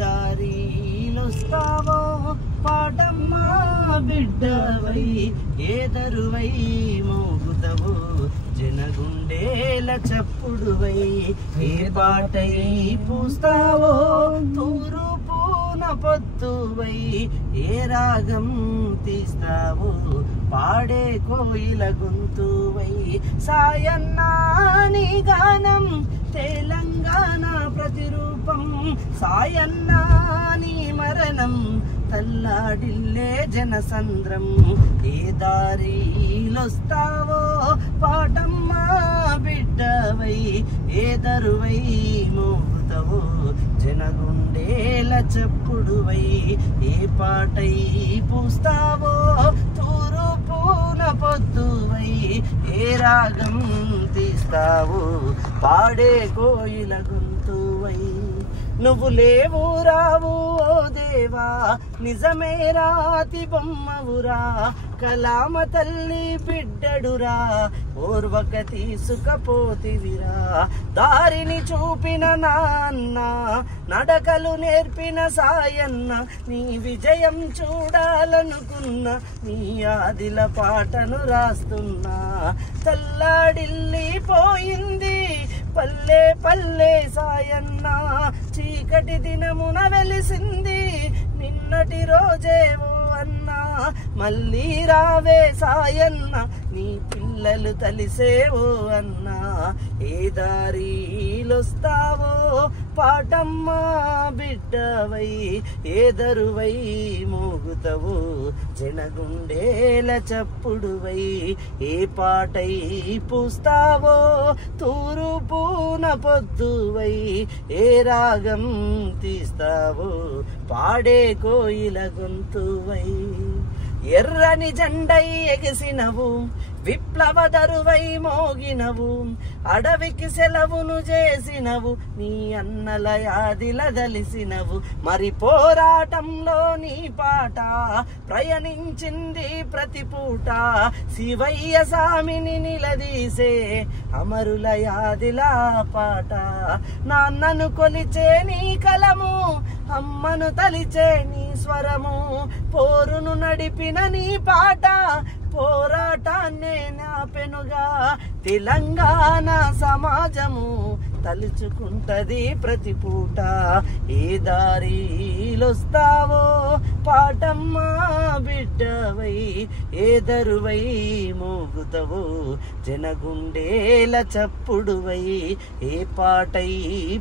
దారిలొస్తావో పాటమ్మా బిడ్డవై ఏ దరువై మోగుతవో జనగుండేల చప్పుడువై ఏ బాటై పూస్తావో తూరుపున పొద్దువై ఏ రాగం తీస్తావో పాడే కోయిల గొంతువై సాయన్నా నీ గానం తెలంగాణ ప్రతిరూపం సాయన్నా నీ మరణం తల్లాడిల్లే జనసంద్రం ఏ దారిలొస్తావో పాటమ్మా బిడ్డవై ఏ దరువై మోగుతవో జనగుండేల చప్పుడువై ఏ పాటై పూస్తావో తూరుపున పొద్దువై ఏ రాగం తీస్తావో పాడే కోయిల గొంతువై నువ్వు లేవు రావు ఓ దేవా నిజమే రాతి బొమ్మవురా కలామ తల్లి బిడ్డడురా ఓర్వక తీసుకపోతివిరా దారిని చూపిన నాన్న నడకలు నేర్పిన సాయన్న నీ విజయం చూడాలనుకున్న నీ ఆదిల పాటను రాస్తున్నా తల్లాడిల్లి పోయింది పల్లె పల్లె సాయన్న చీకటి దినమున వెలిసింది నిన్నటి రోజేవో అన్నా మళ్ళీ రావే సాయన్న నీ పిల్లలు తలిసేవో అన్నా ఏ దారిలొస్తావో పాటమ్మా బిడ్డవై ఏ దరువై మోగుతవో జనగుండేల చప్పుడువై ఏ పాటై పూస్తావో తూరుపున పొద్దువై ఏ రాగం తీస్తావో పాడే కోయిల గొంతువై ఎర్రని జెండై ఎగిసినవు విప్లవ దరువై మోగినవు అడవికి సెలవును చేసినవు నీ అన్నల యాదిల దలిసినవు మరి పోరాటంలో నీ పాట ప్రయాణించింది ప్రతి పూట శివయ్య సామిని నిలదీసే అమరుల యాదిల పాట నాన్నను కొలిచే నీ కలము అమ్మను తలిచే నీ స్వరము పోరును నడిపిన నీ పాట పోరాటాన్నే నాపెనుగా తెలంగాణ సమాజము తలుచుకుంటది ప్రతి పూట ఏ దారిలొస్తావో పాటమ్మా బిడ్డవై ఏ దరువై మోగుతవో జనగుండేల చప్పుడువై ఏ పాటై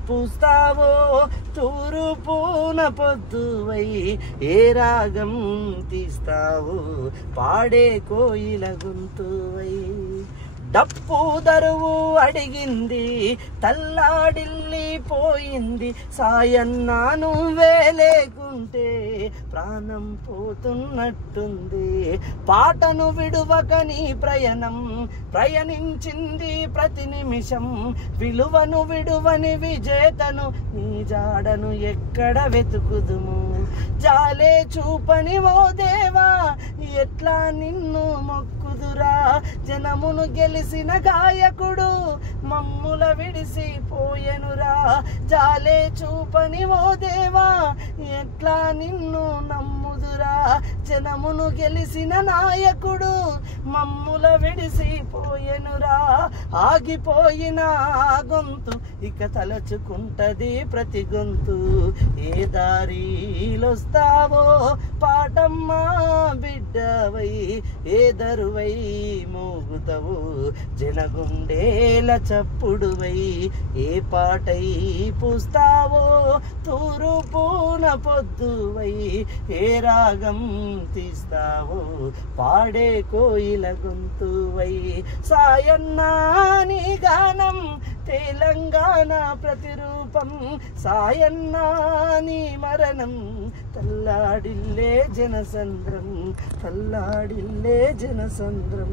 పూస్తావో తూరుపున పొద్దువై ఏ రాగం తీస్తావో పాడే కోయిల గొంతువై డప్పు దరువు అడిగింది తల్లాడిల్లి పోయింది సాయన్నా నువ్వే లేకుంటే ప్రాణం పోతున్నట్టుంది పాటను విడువక నీ ప్రయాణించింది ప్రతి నిమిషం విలువను విడువని విజేతను నీ జాడను ఎక్కడ వెతుకుదుము జాలే చూపని ఓ దేవా ఎట్లా నిన్ను మొక్కుదురా జనమును గెలిసిన గాయకుడు మమ్ముల విడిసిపోయెనురా జాలే చూపని ఓ దేవా ఎట్లా నిన్ను నమ్ముదురా జనమును గెలిసిన నాయకుడు మమ్ముల విడిసిపోయెనురా ఆగిపోయిన గొంతు ఇక తలచుకుంటది ప్రతి గొంతు ఏ దారిలొస్తావో పాటమ్మా బిడ్డవై ఏ దరువై మోగుతవో జనగుండేల చప్పుడువై ఏ పాటై పూస్తావో తూరుపున పొద్దువై ఏ రాగం తీస్తావో పాడే కోయిల గొంతువై సాయన్నా నీ గానం తెలంగాణ ప్రతిరూపం సాయన్నా నీ మరణం తల్లాడిల్లే జనసంద్రం తల్లాడిల్లే జనసంద్రం